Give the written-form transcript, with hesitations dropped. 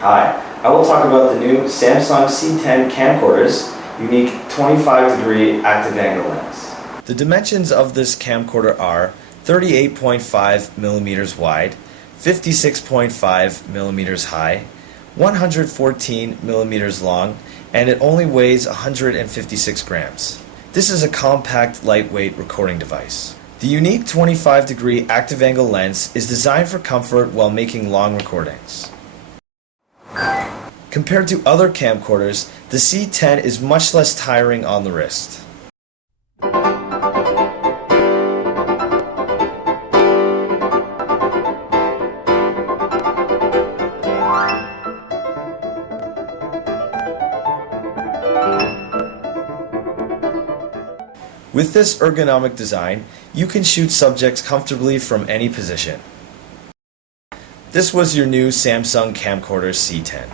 Hi, I will talk about the new Samsung C10 camcorders, unique 25-degree active angle lens. The dimensions of this camcorder are 38.5 millimeters wide, 56.5 millimeters high, 114 millimeters long, and it only weighs 156 grams. This is a compact, lightweight recording device. The unique 25-degree active angle lens is designed for comfort while making long recordings. Compared to other camcorders, the C10 is much less tiring on the wrist. With this ergonomic design, you can shoot subjects comfortably from any position. This was your new Samsung Camcorder C10.